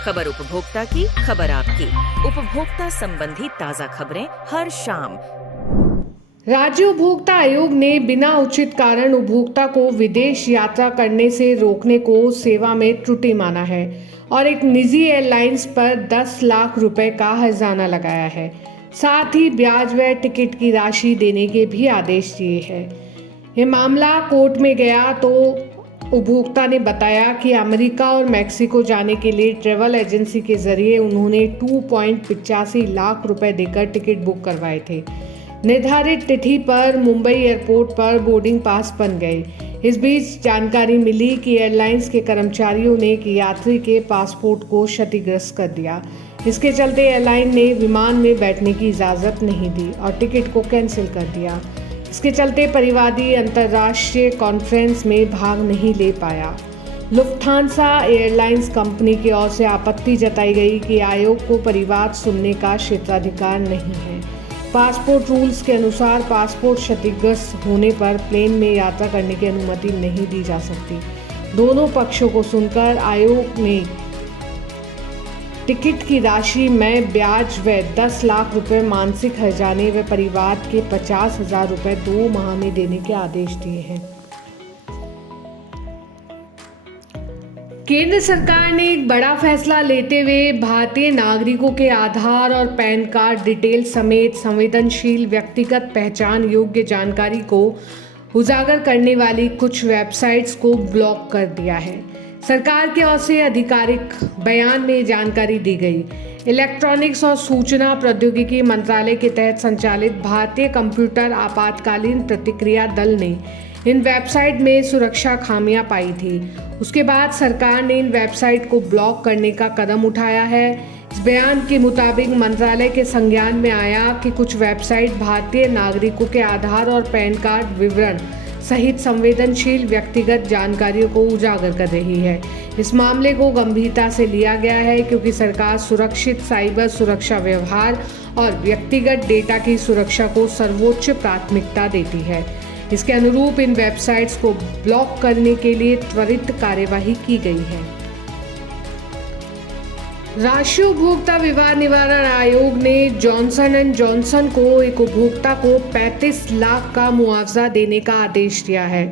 खबर उपभोक्ता की, खबर आपकी। उपभोक्ता संबंधी ताजा खबरें हर शाम। राज्य उपभोक्ता आयोग ने बिना उचित कारण उपभोक्ता को विदेश यात्रा करने से रोकने को सेवा में त्रुटि माना है और एक निजी एयरलाइंस पर 10 लाख रुपए का हर्जाना लगाया है। साथ ही ब्याज व टिकट की राशि देने के भी आदेश दिए हैं। यह मामला कोर्ट में गया तो उपभोक्ता ने बताया कि अमेरिका और मैक्सिको जाने के लिए ट्रैवल एजेंसी के जरिए उन्होंने 2.85 लाख रुपए देकर टिकट बुक करवाए थे। निर्धारित तिथि पर मुंबई एयरपोर्ट पर बोर्डिंग पास बन गए। इस बीच जानकारी मिली कि एयरलाइंस के कर्मचारियों ने एक यात्री के पासपोर्ट को क्षतिग्रस्त कर दिया। इसके चलते एयरलाइन ने विमान में बैठने की इजाज़त नहीं दी और टिकट को कैंसिल कर दिया। इसके चलते परिवादी अंतर्राष्ट्रीय कॉन्फ्रेंस में भाग नहीं ले पाया। लुफ्थांसा एयरलाइंस कंपनी की ओर से आपत्ति जताई गई कि आयोग को परिवाद सुनने का क्षेत्राधिकार नहीं है। पासपोर्ट रूल्स के अनुसार पासपोर्ट क्षतिग्रस्त होने पर प्लेन में यात्रा करने की अनुमति नहीं दी जा सकती। दोनों पक्षों को सुनकर आयोग ने टिकट की राशि में ब्याज व 10 लाख रुपए मानसिक हर्जाने व परिवाद के 50,000 रुपए 2 माह में देने के आदेश दिए हैं। केंद्र सरकार ने एक बड़ा फैसला लेते हुए भारतीय नागरिकों के आधार और पैन कार्ड डिटेल समेत संवेदनशील व्यक्तिगत पहचान योग्य जानकारी को उजागर करने वाली कुछ वेबसाइट्स को ब्लॉक कर दिया है। सरकार की ओर से आधिकारिक बयान में जानकारी दी गई। इलेक्ट्रॉनिक्स और सूचना प्रौद्योगिकी मंत्रालय के तहत संचालित भारतीय कंप्यूटर आपातकालीन प्रतिक्रिया दल ने इन वेबसाइट में सुरक्षा खामियां पाई थी। उसके बाद सरकार ने इन वेबसाइट को ब्लॉक करने का कदम उठाया है। इस बयान के मुताबिक मंत्रालय के संज्ञान में आया कि कुछ वेबसाइट भारतीय नागरिकों के आधार और पैन कार्ड विवरण सहित संवेदनशील व्यक्तिगत जानकारियों को उजागर कर रही है। इस मामले को गंभीरता से लिया गया है क्योंकि सरकार सुरक्षित साइबर सुरक्षा व्यवहार और व्यक्तिगत डेटा की सुरक्षा को सर्वोच्च प्राथमिकता देती है। इसके अनुरूप इन वेबसाइट्स को ब्लॉक करने के लिए त्वरित कार्यवाही की गई है। राष्ट्रीय उपभोक्ता विवाद निवारण आयोग ने जॉनसन एंड जॉनसन को एक उपभोक्ता को 35 लाख का मुआवजा देने का आदेश दिया है।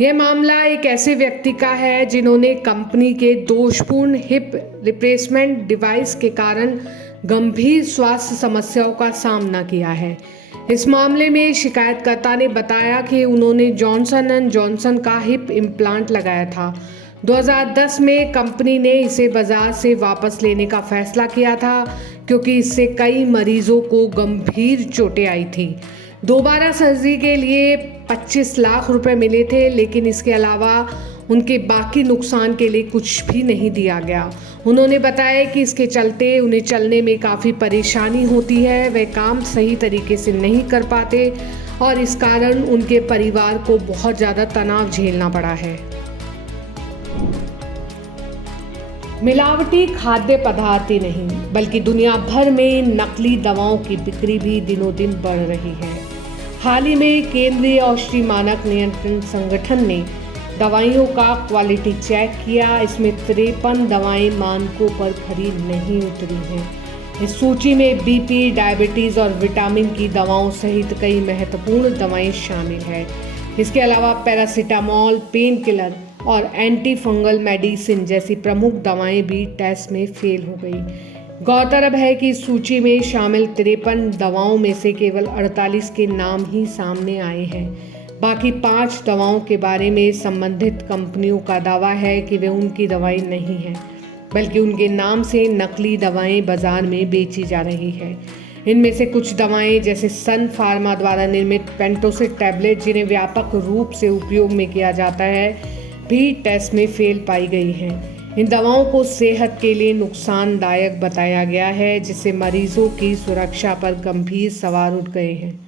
यह मामला एक ऐसे व्यक्ति का है जिन्होंने कंपनी के दोषपूर्ण हिप रिप्लेसमेंट डिवाइस के कारण गंभीर स्वास्थ्य समस्याओं का सामना किया है। इस मामले में शिकायतकर्ता ने बताया कि उन्होंने जॉनसन एंड जॉनसन का हिप इम्प्लांट लगाया था। 2010 में कंपनी ने इसे बाजार से वापस लेने का फैसला किया था क्योंकि इससे कई मरीजों को गंभीर चोटें आई थी। दोबारा सर्जरी के लिए 25 लाख रुपए मिले थे, लेकिन इसके अलावा उनके बाकी नुकसान के लिए कुछ भी नहीं दिया गया। उन्होंने बताया कि इसके चलते उन्हें चलने में काफ़ी परेशानी होती है, वे काम सही तरीके से नहीं कर पाते और इस कारण उनके परिवार को बहुत ज़्यादा तनाव झेलना पड़ा है। मिलावटी खाद्य पदार्थ ही नहीं बल्कि दुनिया भर में नकली दवाओं की बिक्री भी दिनों दिन बढ़ रही है। हाल ही में केंद्रीय औषधि मानक नियंत्रण संगठन ने दवाइयों का क्वालिटी चेक किया। इसमें 53 दवाएं मानकों पर खरी नहीं उतरी हैं। इस सूची में बीपी, डायबिटीज और विटामिन की दवाओं सहित कई महत्वपूर्ण दवाएं शामिल हैं। इसके अलावा पैरासीटामोल, पेन किलर और एंटी फंगल मेडिसिन जैसी प्रमुख दवाएं भी टेस्ट में फेल हो गई। गौरतलब है कि इस सूची में शामिल 53 दवाओं में से केवल 48 के नाम ही सामने आए हैं। बाकी 5 दवाओं के बारे में संबंधित कंपनियों का दावा है कि वे उनकी दवाएं नहीं हैं, बल्कि उनके नाम से नकली दवाएं बाजार में बेची जा रही है। इनमें से कुछ दवाएं जैसे सन फार्मा द्वारा निर्मित पेंटोसिड टैबलेट, जिन्हें व्यापक रूप से उपयोग में किया जाता है, भी टेस्ट में फेल पाई गई हैं। इन दवाओं को सेहत के लिए नुकसानदायक बताया गया है, जिससे मरीजों की सुरक्षा पर गंभीर सवाल उठ गए हैं।